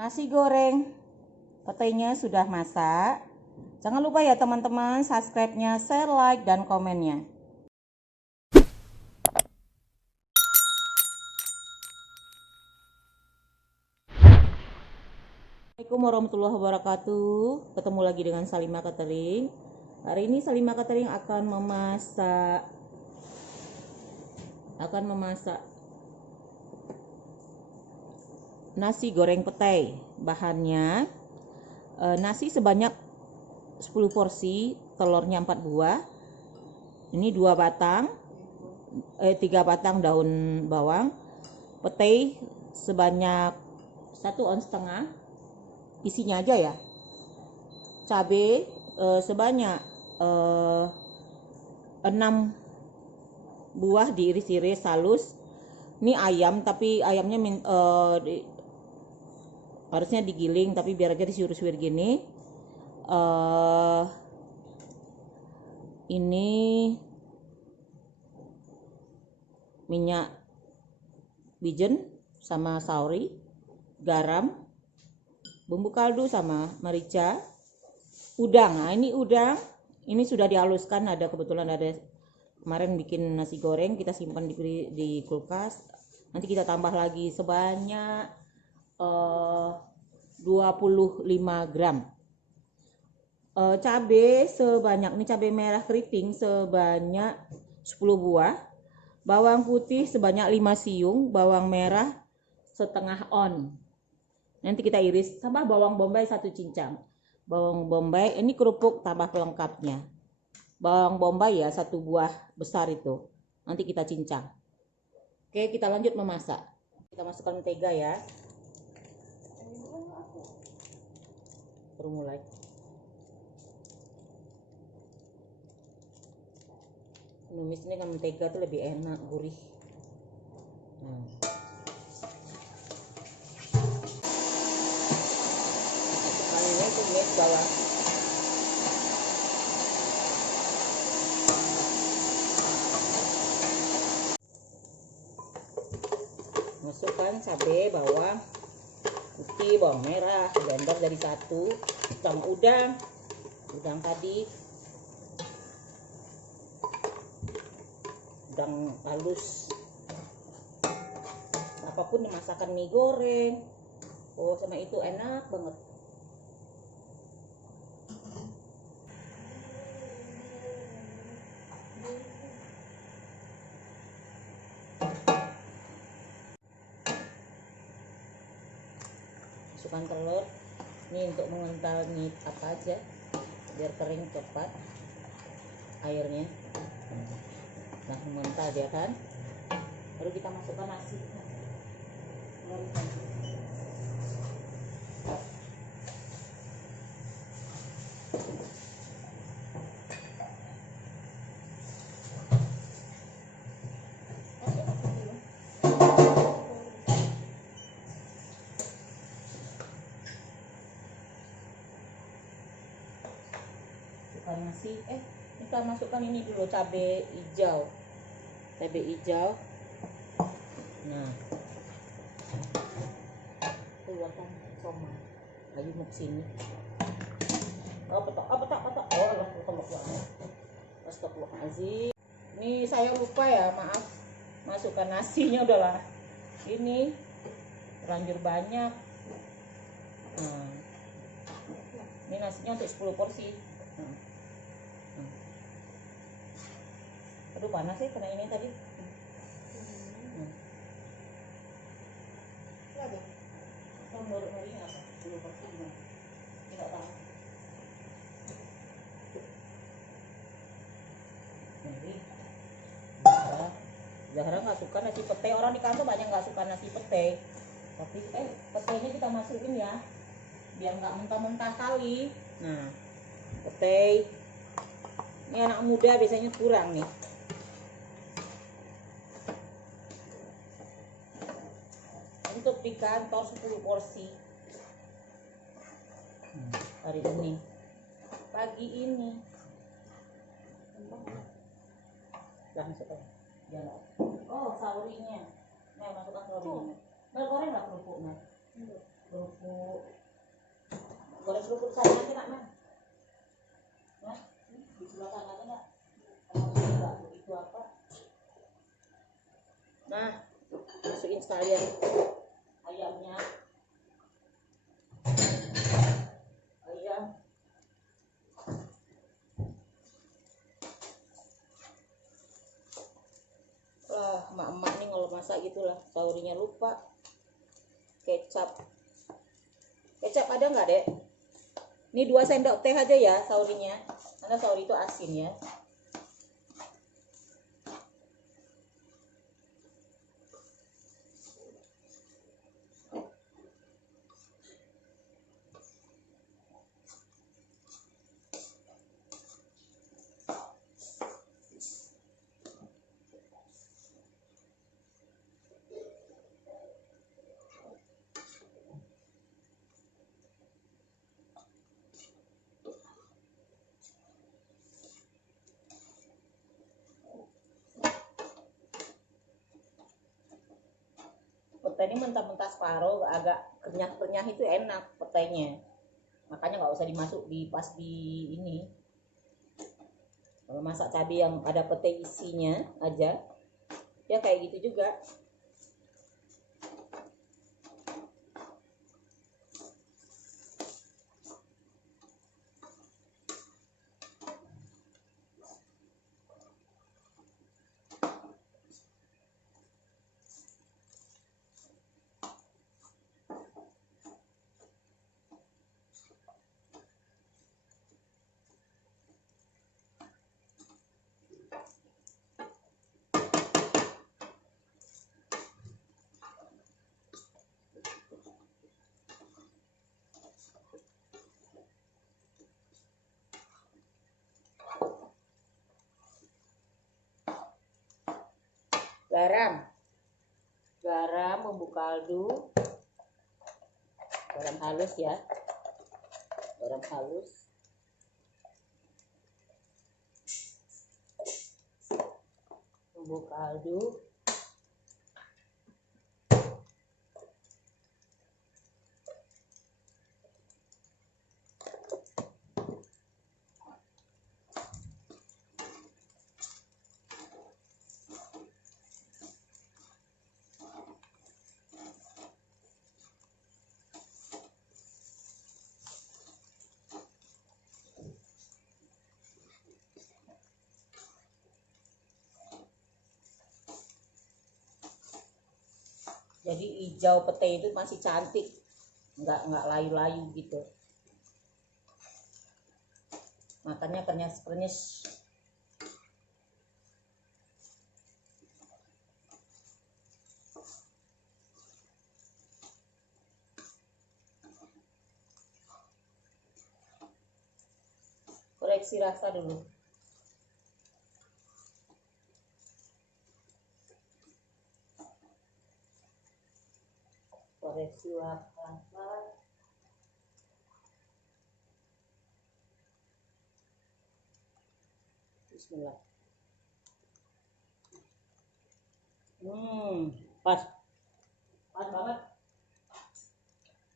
Nasi goreng petainya sudah masak. Jangan lupa ya teman-teman, subscribe-nya, share, like, dan komennya. Assalamualaikum warahmatullahi wabarakatuh. Ketemu lagi dengan Salimah Catering. Hari ini Salimah Catering akan memasak nasi goreng petai. Bahannya nasi sebanyak 10 porsi, telurnya 4 buah. Ini 3 batang daun bawang. Petai sebanyak 1,5 ons. Isinya aja ya. Cabai sebanyak 6 buah diiris-iris halus. Ini ayam, tapi ayamnya harusnya digiling, tapi biar aja disuir-suir gini. Ini minyak wijen sama sauri, garam, bumbu kaldu sama merica, udang. Nah, ini udang, ini sudah dihaluskan, kebetulan ada kemarin bikin nasi goreng, kita simpan di kulkas. Nanti kita tambah lagi sebanyak 25 gram. Cabai sebanyak, ini cabai merah keriting sebanyak 10 buah. Bawang putih sebanyak 5 siung, bawang merah setengah on. Nanti kita iris, tambah bawang bombay 1 cincang. Bawang bombay, ini kerupuk tambah pelengkapnya. Bawang bombay ya 1 buah besar itu. Nanti kita cincang. Oke, kita lanjut memasak. Kita masukkan mentega ya. Baru mulai. Numis ini kan mentega tuh lebih enak, gurih. Nah. Masukkannya tumis bawah. Masukkan cabai, bawang putih, bawang merah, blender dari 1 sama udang tadi, udang halus. Apapun dimasakan mie goreng, sama itu enak banget. Masukkan telur, ini untuk mengental mie apa aja biar kering cepat airnya. Nah, mengental dia kan, baru kita masukkan nasi. Nasi, kita masukkan ini dulu, cabai hijau. Nah, keluarkan soma lagi mau kesini. Petok. Astagfirullahaladzim. Ini saya lupa ya, maaf. Masukkan nasinya udahlah. Ini terlanjur banyak. Nah, ini nasinya untuk 10 porsi. Aduh, panas sih kena ini tadi. Menurut Mari apa? 10 porsi gimana? Tidak tahu. Jadi Zahra nggak suka nasi petai. Orang di kantor banyak nggak suka nasi petai. Tapi petainya kita masukin ya, biar nggak mentah-mentah kali. Nah, petai ini anak muda biasanya kurang nih. Untuk di kantor 10 porsi hari ini, pagi ini. Masukkan. Oh, saurinya. Nah, masukkan saurinya. Nah, goreng nggak kerupuknya? Kerupuk. Goreng kerupuk saya nanti nak man. Ya, di sebelah sana aja nggak? Enggak begitu apa? Nah, masukin sekalian ayamnya. Ayam. Lah, emak-emak nih kalau masak gitulah, saurinya lupa. Kecap. Kecap ada nggak, Dek? Ini 2 sendok teh aja ya saurinya. Karena sauri itu asin ya. Petai ini mentah-mentah separuh, agak kenyah-kenyah itu enak petainya. Makanya nggak usah dimasuk di pas di ini. Kalau masak cabai yang ada petai isinya aja, ya kayak gitu juga. Garam, bumbu kaldu, garam halus ya, garam halus, bumbu kaldu, jadi hijau petai itu masih cantik, nggak layu-layu gitu, makannya krenyes-krenyes. Koreksi rasa dulu. Koreksi rasa. Bismillah. Pas banget.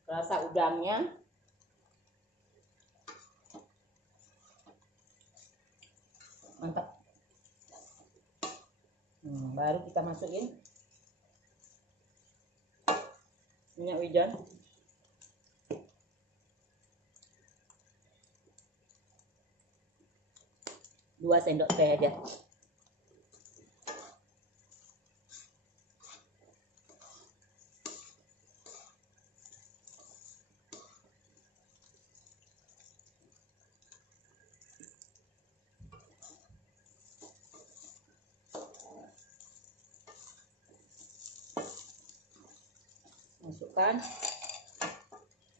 Rasa udangnya. Mantap. Baru kita masukin minyak wijen. Dua sendok teh aja. Masukkan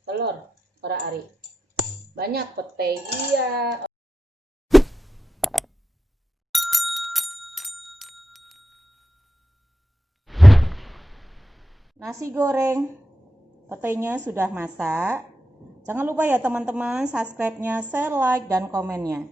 telur para ari. Banyak petai iya. Nasi goreng petainya sudah masak. Jangan lupa ya teman-teman, subscribe-nya, share, like, dan komennya.